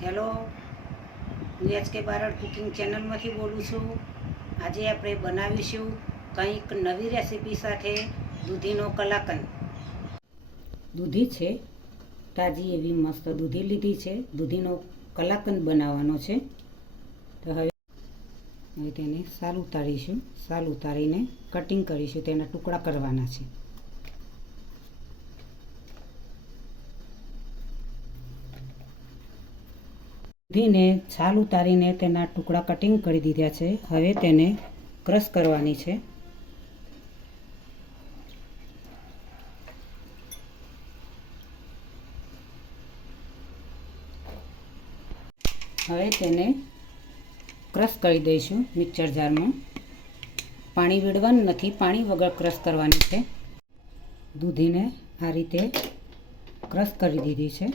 Hello, હું HK. Barad cooking ચેનલમાંથી બોલું છું. આજે આપણે બનાવીશું કંઈક નવી રેસીપી સાથે દૂધીનો કલાકંદ. દૂધી છે, તાજી એવી મસ્ત દૂધી લીધી છે. દૂધીનો કલાકંદ બનાવવાનો છે. તો હવે તેને સાલ ઉતારીશું. સાલ ઉતારીને કટિંગ કરીશું. તેના ટુકડા કરવાના છે. દૂધીને છાલ ઉતારીને તેના ટુકડા કટિંગ કરી દીધા છે. હવે તેને ક્રશ કરવાની છે. હવે તેને ક્રશ કરી દઈશું મિક્સર જારમાં. પાણી વેડવાનું નથી, પાણી વગર ક્રશ કરવાની છે. દૂધીને આ રીતે ક્રશ કરી દીધી છે.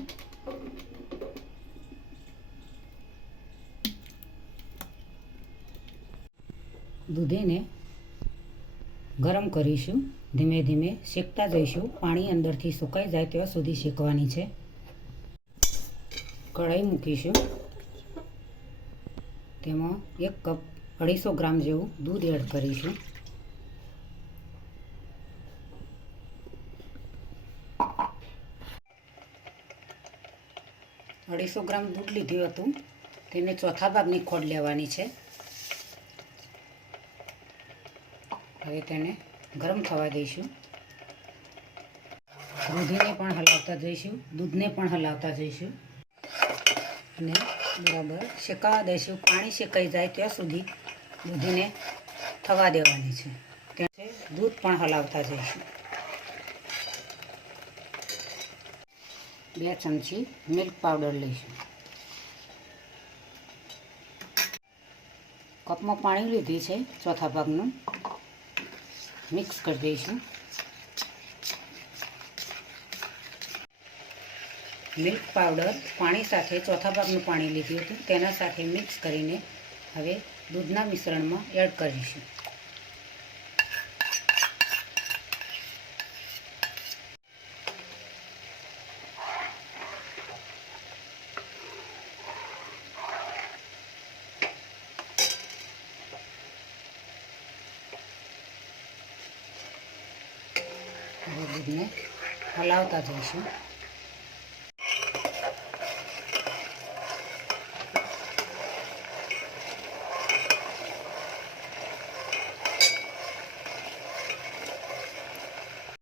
દૂધીને ગરમ કરીશું. ધીમે ધીમે શેકતા જઈશું. પાણી અંદરથી સુકાઈ જાય ત્યાં સુધી શેકવાની છે. કઢાઈ મૂકીશું. તેમાં 1 કપ 250 ગ્રામ જેવું દૂધ એડ કરીશું. અઢીસો ગ્રામ દૂધ લીધું હતું, તેને ચોથા ભાગની ખોડ લેવાની છે. હવે તેને ગરમ થવા દઈશું. દૂધીને પણ હલાવતા જઈશું, દૂધને પણ હલાવતા જઈશું અને બરાબર શેકાવા દઈશું. પાણી શેકાઈ જાય ત્યાં સુધી દૂધીને થવા દેવાની છે. ત્યાં દૂધ પણ હલાવતા જઈશું. 2 ચમચી મિલ્ક પાવડર લઈશું. કપમાં પાણી લીધી છે ચોથા ભાગનું. મિક્સ કરી દઈશું. મિલ્ક પાવડર પાણી સાથે ચોથા ભાગનું પાણી લીધું હતું, તેના સાથે મિક્સ કરીને હવે દૂધના મિશ્રણમાં એડ કરીશું. હવે દૂધને હલાવતા જઈશું.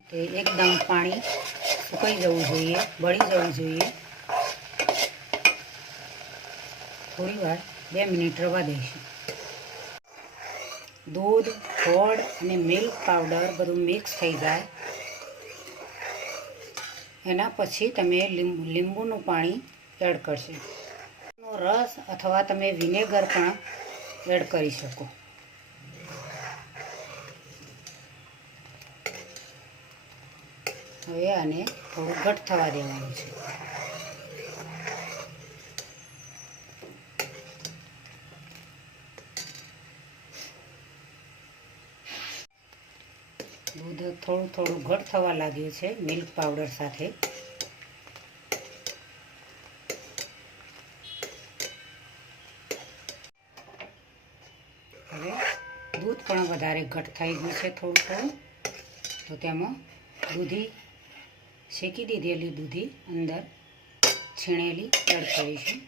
તે એકદમ પાણી સુકાઈ જવું જોઈએ, બળી જવું જોઈએ. થોડી વાર 2 મિનિટ રવા દઈશું. દૂધ, ખોળ અને મિલ્ક પાવડર બધું મિક્સ થઈ જાય એના પછી તમે લીંબુનું પાણી એડ કરશો. રસ અથવા તમે વિનેગર પણ એડ કરી શકો. હવે આને થોડું ઘટ થવા દેવાનું છે. દૂધ થોડું ઘટ થવા લાગ્યું છે મિલ્ક પાવડર સાથે. હવે દૂધ પણ વધારે ઘટ થઈ ગયું છે થોડું. તો તેમાં દૂધી શેકી દીધેલી દૂધી અંદર છીણેલી એડ કરીશું.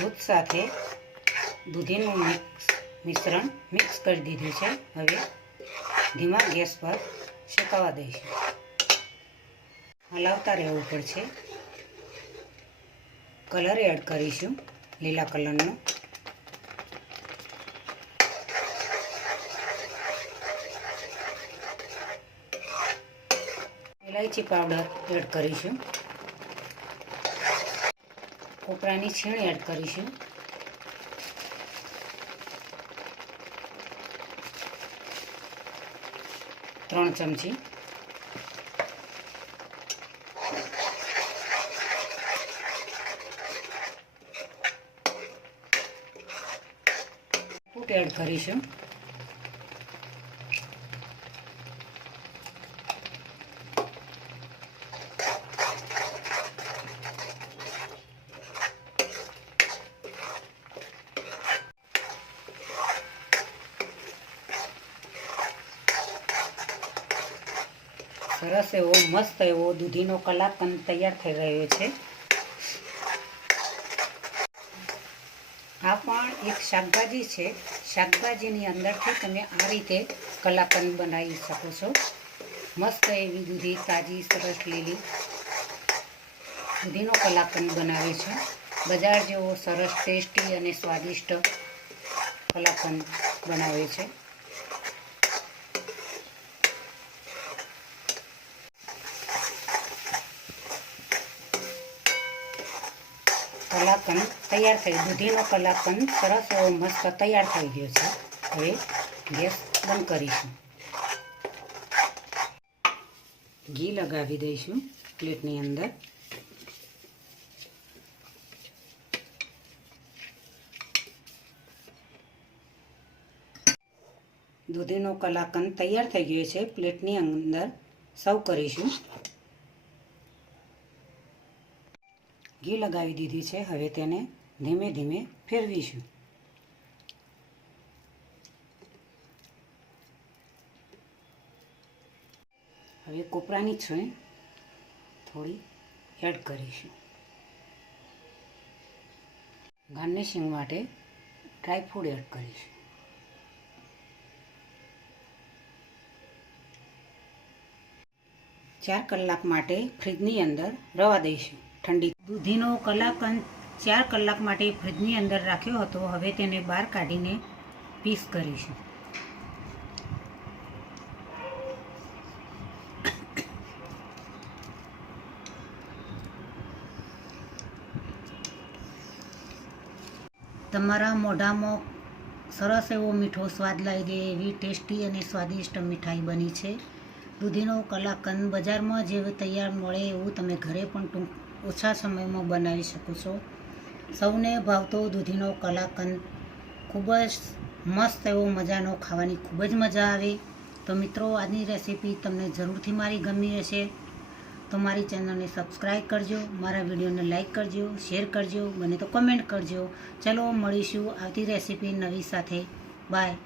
દૂધ સાથે દૂધીનું મિશ્રણ મિક્સ કરી દીધું છે. હવે ધીમા ગેસ પર શેકાવા દઈશું. હલાવતા રહેવું પડશે. કલર એડ કરીશું, લીલા કલરનો. ઇલાયચી પાવડર એડ કરીશું. કોપરાની છીણ એડ કરીશું. ત્રણ ચમચી. ફૂટ એડ કરીશું. સરસ એવો મસ્ત એવો દૂધીનો કલાકંદ તૈયાર થઈ રહ્યો છે. આ પણ એક શાકભાજી છે. શાકભાજીની અંદરથી તમે આ રીતે કલાકંદ બનાવી શકો છો. મસ્ત એવી દૂધી તાજી સરસ લીલી દૂધીનો કલાકંદ બનાવે છે. બજાર જેવો સરસ ટેસ્ટી અને સ્વાદિષ્ટ કલાકંદ બનાવે છે. કલાકંદ તૈયાર થઈ દૂધીનો કલાકંદ સરસ એવો મસ્ત તૈયાર થઈ ગયો છે. હવે ગેસ બંધ કરીશું. ઘી લગાવી દઈશું પ્લેટની અંદર. દૂધીનો કલાકંદ તૈયાર થઈ ગયો છે. પ્લેટની અંદર સર્વ કરીશું. ઘી લગાવી દીધી છે. હવે તેને ધીમે ધીમે ફેરવીશું. હવે કોપરાની છોય થોડી એડ કરીશું. ગાર્નિશિંગ માટે ડ્રાયફ્રૂટ એડ કરીશું. ચાર કલાક માટે ફ્રીજની અંદર રવા દઈશું. ઠંડી દૂધીનો કલાકંદ 4 કલાક માટે ફ્રીજની અંદર રાખ્યો હતો. હવે તેને બહાર કાઢીને પીસ કરીશું. તમારા મોઢામાં સરસ એવો મીઠો સ્વાદ લાવી દે એવી ટેસ્ટી અને સ્વાદિષ્ટ મીઠાઈ બની છે. દૂધીનો કલાકંદ બજારમાં જેવું તૈયાર મળે એવું તમે ઘરે પણ ઓછા સમયમાં બનાવી શકો છો. સૌને ભાવતો દૂધીનો કલાકંદ ખૂબ જ મસ્ત એવો મજાનો, ખાવાની ખૂબ જ મજા આવે. તો મિત્રો, આજની રેસીપી તમને જરૂરથી મારી ગમી હશે તો મારી ચેનલને સબસ્ક્રાઈબ કરજો, મારા વિડીયોને લાઈક કરજો, શેર કરજો, મને તો કમેન્ટ કરજો. ચલો મળીશું આવતી રેસીપી નવી સાથે. બાય.